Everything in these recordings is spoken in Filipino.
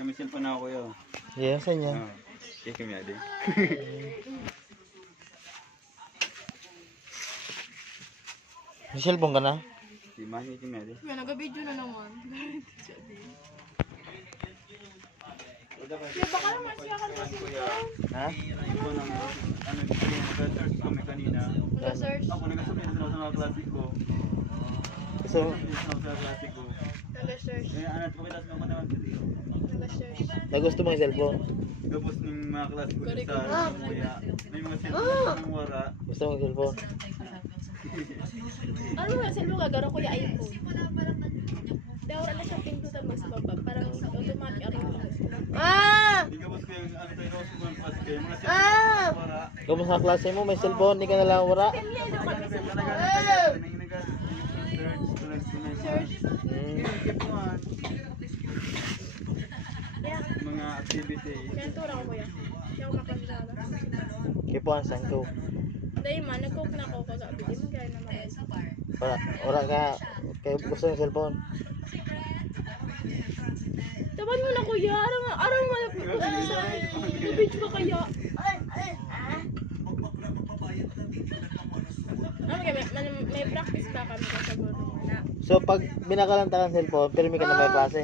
Kami cellphone na ako yun. Yeah, saan yan? Kaya kami adi. May cellphone ka na? Di mani kami adi. May nag-video na naman. Kaya baka naman siya ka kasi ito. Ha? Ito nang ano nag-search kami kanina. Nag-search. Ako nag-search sa mga klase ko. So, Sa mga klase ko. Nag-search. Kaya anak ko kita sa mga naman kasi. Nag-search. nagusto mo yung cellphone? Tapos ng mga klase ko sa kuya. May mga cellphone ng wara. Gusto mo yung cellphone? Ano nga sa lugar? Garo ko yung iPhone. Dahil wala na siya pindutan mas baba. Parang automatic ako. Hindi ka boss ko yung ano tayo sa mga klase ko. Yung mga cellphone ng wara. Kamusta sa klase mo? May cellphone? Hindi ka na lang wala? Mga activity. Kaya tura ko kuya. Kaya ako makansala. Kipuan, saan ko? Dahil man, nag-cook na ako kagabi. Di man kaya naman. Wala ka. Kaya gusto yung cellphone? Taban mo na kuya. Araw mo na ano sa akin. Nag-video ka kaya. May practice ba kami sa guro na? So, pag binakalan ka ng cellphone, pero may ka na may klase.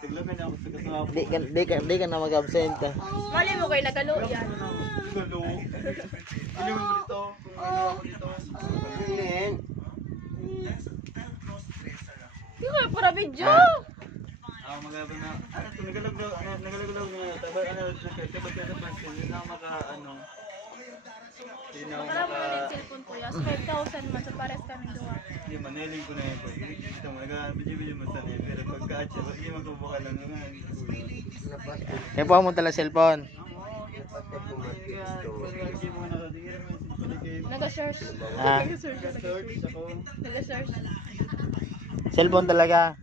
Tiglamin ako sa kasama. Di ka na mag-absent. Mali mo kayo, nagalo yan. Galo. Inumin mo dito. Kung ano ako dito. Hindi ko para video. Magagawa na. Ano ito? Nagalaglaw na. Tapos ano? Tapos ka sa pansin. Hindi na maka ano. Hindi na Para mo na maka. yung cellphone kuya. 5,000 man. So pares kami duwa. Hindi man. Nailing ko na yun. Kita mo. Nag-video mo sa nila. Pero pagka-atcha. Hindi magbubuka lang. Kaya po mo tala cellphone. Nag-search. Ah, Search ako. Nag-search. cellphone talaga.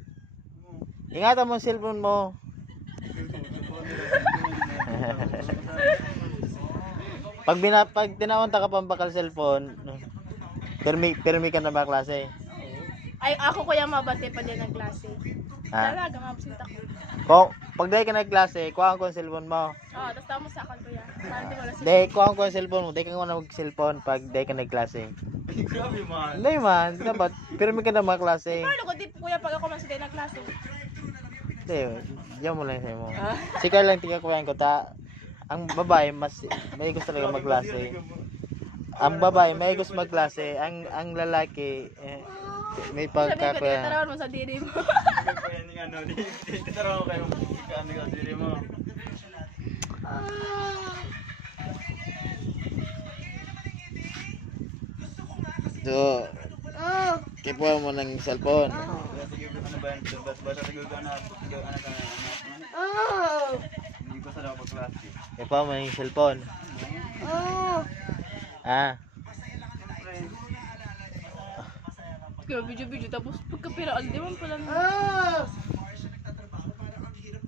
Ingatan mo ang cellphone mo. Pag tinawag ka pambakal cellphone, permi ka na ba klase? Ay, ako kuya mabati pa din ng klase. Ha? Talaga, mabsint ako. Kung pag dahil ka na klase, kuha ko ang cellphone mo. Oo, tapos tama sa akin kuya. Para di wala Dahil kuha ko ang cellphone mo, dahil ka na mag-cellphone pag dahil ka na klase. Grabe man. Hindi man, dapat permi ka na mga klase. Paano ko di kuya pag ako masugay ng klase? Hindi, diyan mo lang sa'yo mo. Si Carl lang tingnan ko yan ko ta. Ang babae mas may gusto talaga magklase. Ang babae may gusto magklase, ang lalaki may Sabi ko, pagkakaya. tinatarawan mo sa diri mo. Kaya ni ano. Titaraw kayo. Ano ka diri mo. So, kipuha mo ng cellphone. Sige ko ano ba yan? Basta siguro ano ka. Hindi ko sa daw pag-klase. Kipuha mo ng cellphone. Ah, Kaya video tapos pagkapira di man pala.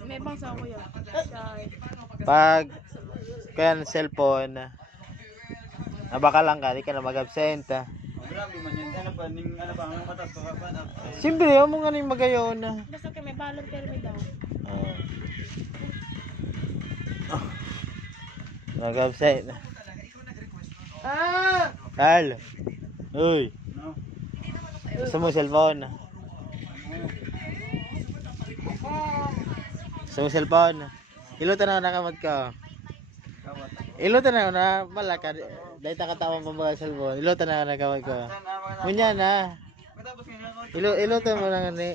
May bang sa kuya. pag kaya ng cellphone, nabaka lang ka, di ka na mag-absent. Grabe man yan. Ano pa? Ang matas ko pa na. Siyempre, yung mga nang magayon. Basta kay may balon pero may daw. Mag-absent. Carl. Uy. No. Gusto mo cellphone? Gusto mo cellphone? Ilutan na nakamad ka. Ilutan na malaka. Dahil takatawang pambaga cellphone. Ilutan na nakamad ka. Munya na. Tapos nga ako. Ilutan mo lang ni.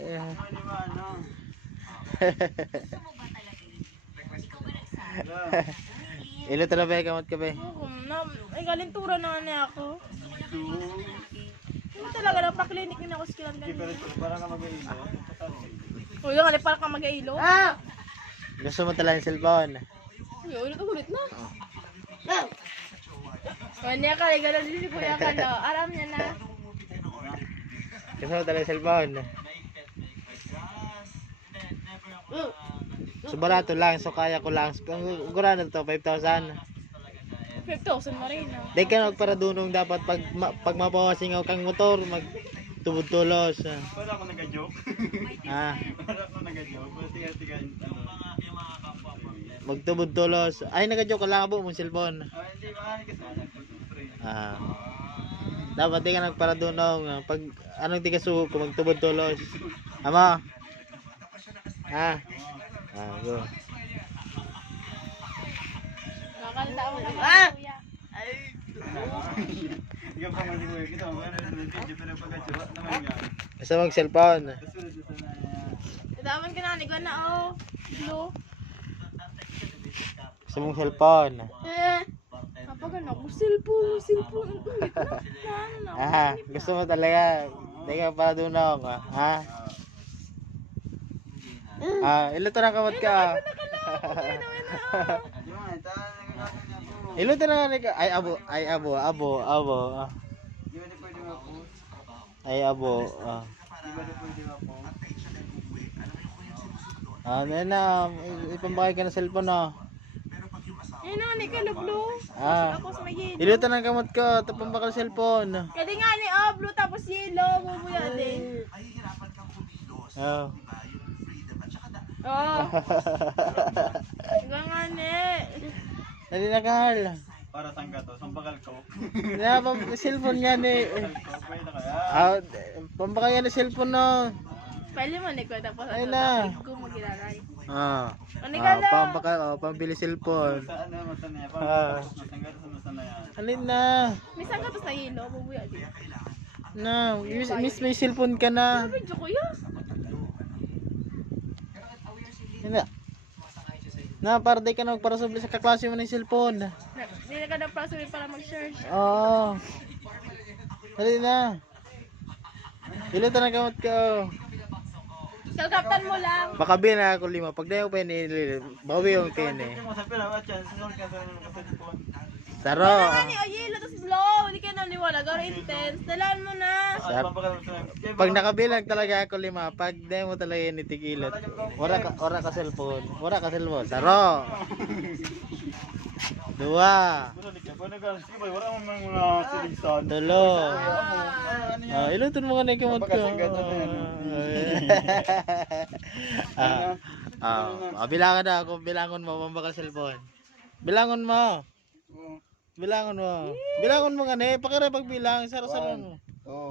Ilutan na ba yung kamad ka ba? Ay galintura na niya ako. Hindi talaga nagpa-clinic din ako sa kilang ganyan. Parang ka mag-iilo. Uy, nga parang ka mag-ailo. Gusto mo talaga yung cellphone? Uy, ulit na. Kanya ka, gano'n din si Kuya Kalo. Aram niya na. Gusto mo talaga yung cellphone? So barato lang, so kaya ko lang. Ang gurado to, 5,000. 5,000 na rin. Dahil ka nagparadunong dapat pag mapawasingaw kang motor, magtubod-tulos. Para ako nag-joke. Ah, Para ako nag-joke. Tiga-tiga. magtubod tulos. Ay nagajoke ka lang abo mong cellphone. Hindi mahal kasi pre. Ah. Dapat di ka nagparadunong pag anong di ka suko kung magtubod tulos. Ama. Ah. Ah, go. Kakalta ako naman kuya. Ikaw pa man siguro kita mo ano ng video pero pagkatsuwa naman nga. Basta mag cellphone. Kasunod ito na. Tadaman ka na ni ko na oh. Blue. Gusto mong cellphone. Kapag ano, cellphone. Ah, gusto mo talaga. Di ka paradunong. Ha? Ah, iluto na kamot ka. Yung mga ita nagkakaroon ako. Iluto na ka. Ay abo. Di ba pwede ma-post? Ay abo. Di ba pwede ma-post? Na, ipambakay ka ng cellphone na. Ayun naman ni Blue. Ah. Tapos may yellow. Iluto na kamot ka. Tapang bakal cellphone. Kaya nga ni blue tapos yellow. Bubuya din. Oh. Oh. Hanggang nga ni. Dali na kahal. Para saan ka to? Sampakal ko. Na, cellphone nga ni. Pwede kaya. Ah, pambakay yan ng cellphone na. Pwede mo ni ko tapos Ayun na. ko magilalay. Ah. Ano ka lang? Pambakay, pambili cellphone. Saan na masan na yan? Ah. Masangga sa masan na yan. Alin na. May sangka to sa yellow. Bubuya din. Na, miss may cellphone ka na. Video ko yun. Hindi. Na, para di ka na magparasubli sa kaklase mo ng cellphone. Hindi na ka na para mag-search. Oo. Dali na. Iluto na kamot ka. Kalkaptan mo lang. Baka na ako 5. Pag dayo pa yun, bawi yung pin eh. Hindi mo sa pila, chance sunod ka sa cellphone. Saro. Ano ni yellow tapos blue. Hindi ka naniwala. Garo intense. Dalaan mo na. Pag nakabilang talaga ako 5, pag dayo mo talaga yun itigilot. Ora ka cellphone. Saro. 2. Wala mo mga silisan. 3. Iluton mo ka na yung kamot ko. Bilangan na ako. Bilangon mo. Pambakal cellphone. Bilangon mo. Bilangon mo nga na. Pakira pagbilang. Saro-saro mo.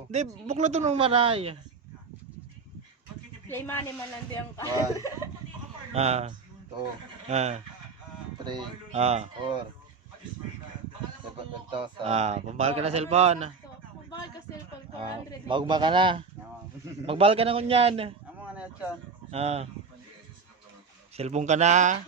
Hindi, buklaton mo maray. Play money man lang diyang ka. 1, 2, 3, 4, 7, 8, Pambakal ka na cellphone. Bakal ka cellphone ko. 100. Magbal ka na. Magbal ka na kunyan. Amo nga na yan. Cellphone ka na.